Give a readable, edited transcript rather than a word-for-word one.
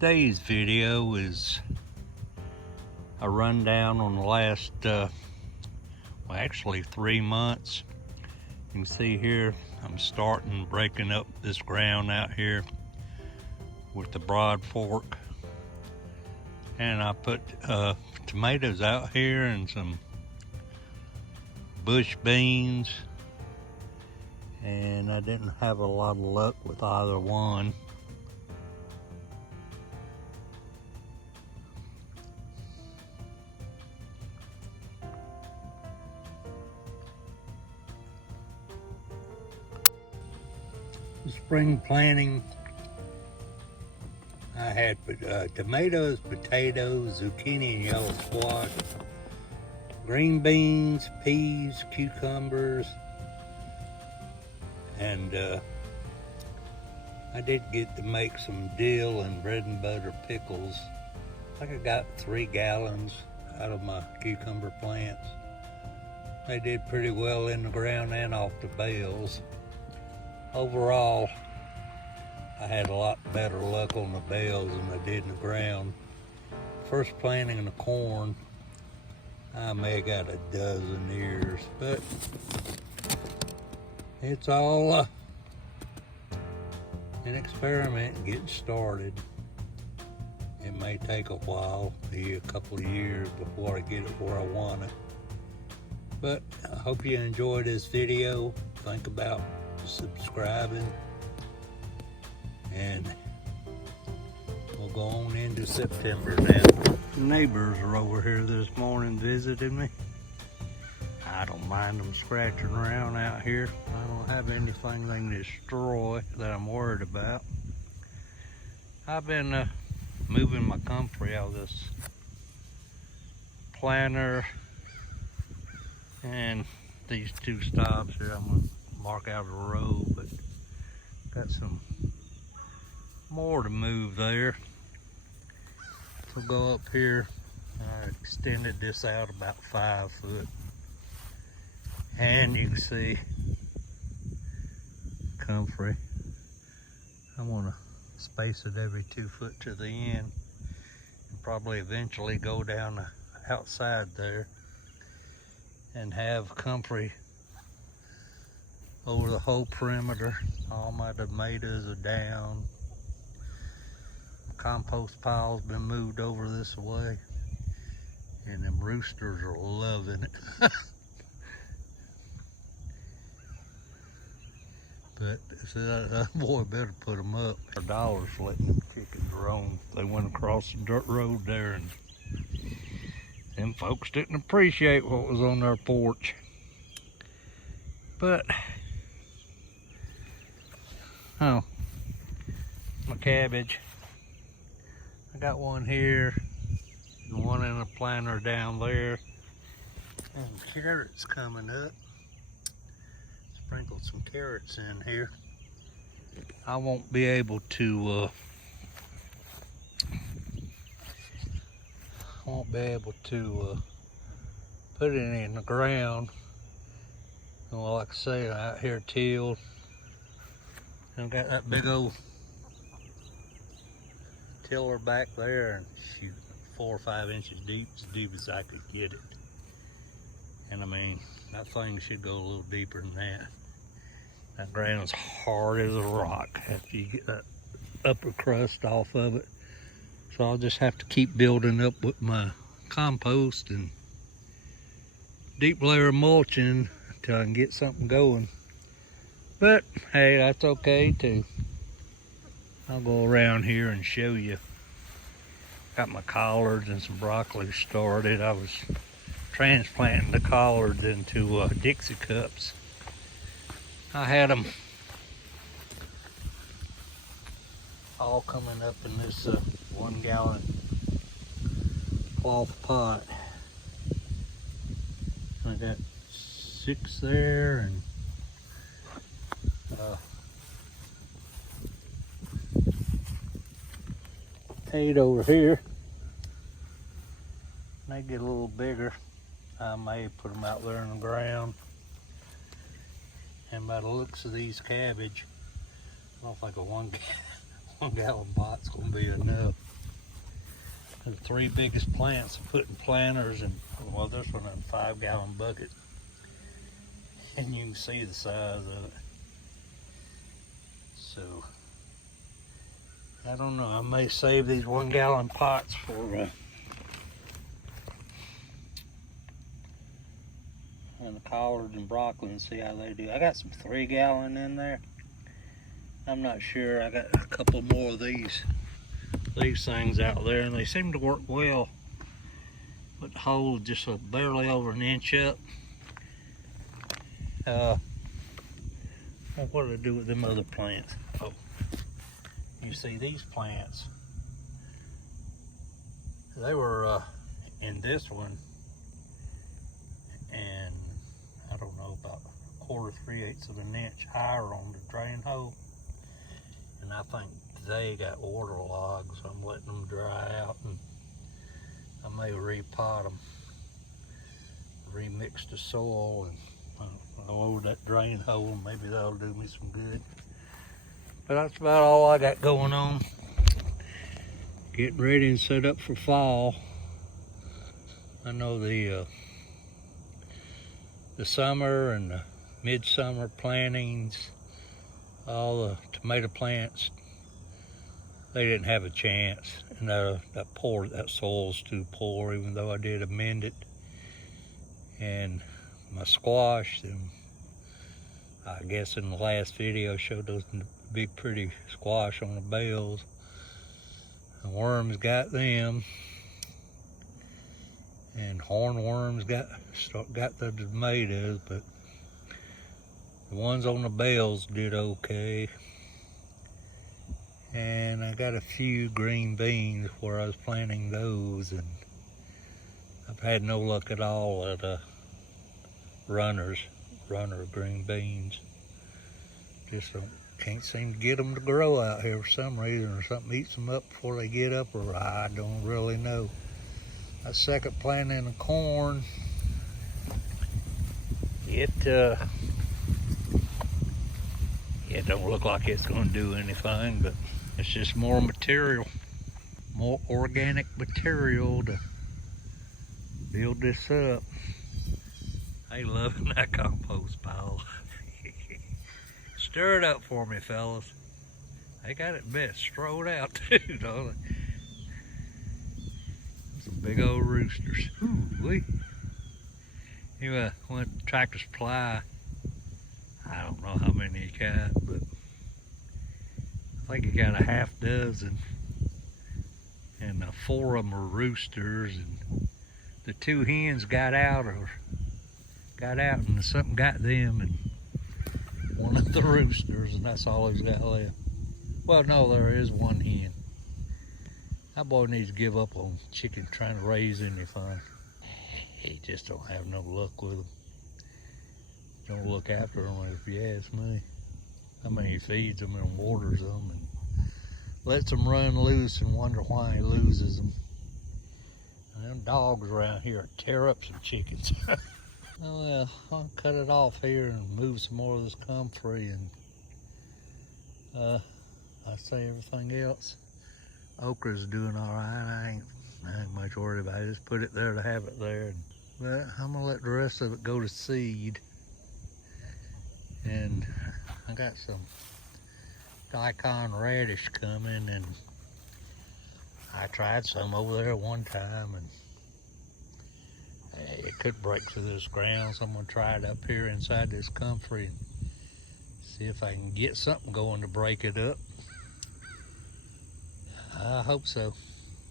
Today's video is a rundown on the last, actually 3 months. You can see here, I'm starting breaking up this ground out here with the broad fork. And I put tomatoes out here and some bush beans. And I didn't have a lot of luck with either one. Spring planting, I had tomatoes, potatoes, zucchini and yellow squash, green beans, peas, cucumbers, and I did get to make some dill and bread and butter pickles. I think I got 3 gallons out of my cucumber plants. They did pretty well in the ground and off the bales. Overall, I had a lot better luck on the bales than I did in the ground. First planting the corn, I may have got a dozen ears, but it's all an experiment getting started. It may take a while, maybe a couple of years before I get it where I want it. But I hope you enjoy this video. Think about subscribing, and we'll go on into September now. The neighbors are over here this morning visiting me. I don't mind them scratching around out here. I don't have anything they can destroy that I'm worried about. I've been moving my comfrey out of this planter and these 2 stops here. I'm gonna mark out a row, but got some more to move there. So go up here. I extended this out about 5 foot, and you can see comfrey. I want to space it every 2 foot to the end, and probably eventually go down the outside there and have comfrey over the whole perimeter. All my tomatoes are down. Compost pile's been moved over this way, and them roosters are loving it. But boy, better put them up. $4 for letting them chickens roam. They went across the dirt road there, and them folks didn't appreciate what was on their porch. But oh, my cabbage. I got one here and one in a planter down there. And carrots coming up. Sprinkled some carrots in here. I won't be able to put it in the ground. Well, like I say, out here tilled. I've got that big old tiller back there, and shoot, 4 or 5 inches deep, as deep as I could get it. And I mean, that thing should go a little deeper than that. That ground's hard as a rock after you get that upper crust off of it. So I'll just have to keep building up with my compost and deep layer mulching until I can get something going. But hey, that's okay too. I'll go around here and show you. Got my collards and some broccoli started. I was transplanting the collards into Dixie cups. I had them all coming up in this 1 gallon cloth pot. I got 6 there, and 8 over here. They get a little bigger. I may put them out there in the ground. And by the looks of these cabbage, I don't think a 1 gallon pot's gonna be enough. the 3 biggest plants, putting planters and, well, this one in a 5-gallon bucket. And you can see the size of it. So, I don't know, I may save these 1-gallon pots for and the collards and broccoli and see how they do. I got some 3-gallon in there. I'm not sure. I got a couple more of these things out there, and they seem to work well. But the hole is just barely over an inch up. What do I do with them other plants? Oh, you see these plants, they were in this one, and I don't know, about 1/4, 3/8 of an inch higher on the drain hole. And I think they got waterlogged, so I'm letting them dry out, and I may repot them, remix the soil, and lower that drain hole, and maybe that'll do me some good. But that's about all I got going on. Getting ready and set up for fall. I know the summer and the midsummer plantings, all the tomato plants, they didn't have a chance. And that soil's too poor, even though I did amend it. And my squash, and I guess in the last video showed those big pretty squash on the bales. The worms got them, and hornworms got the tomatoes, but the ones on the bales did okay. And I got a few green beans where I was planting those, and I've had no luck at all at runner green beans. Just can't seem to get them to grow out here for some reason, or something eats them up before they get up, or I don't really know. That second planting of corn, it don't look like it's going to do anything, but it's just more material, more organic material to build this up. I loving that compost pile. Stir it up for me, fellas. They got it best strode out too, don't they? Some big old roosters. Ooh-wee. Anyway, when Tractor Supply, I don't know how many you got, but I think you got a half dozen, and 4 of them are roosters, and the 2 hens got out, and something got them, and one of the roosters, and that's all he's got left. Well, no, there is 1 hen. That boy needs to give up on chicken trying to raise anything. He just don't have no luck with them. Don't look after them, if you ask me. I mean, he feeds them and waters them and lets them run loose and wonder why he loses them. And them dogs around here tear up some chickens. Oh well, I'll cut it off here and move some more of this comfrey, and I say everything else. Okra's doing all right. I ain't much worried about it. Just put it there to have it there. But I'm gonna let the rest of it go to seed. And I got some daikon radish coming, and I tried some over there one time, and it could break through this ground, so I'm gonna try it up here inside this comfrey and see if I can get something going to break it up. I hope so.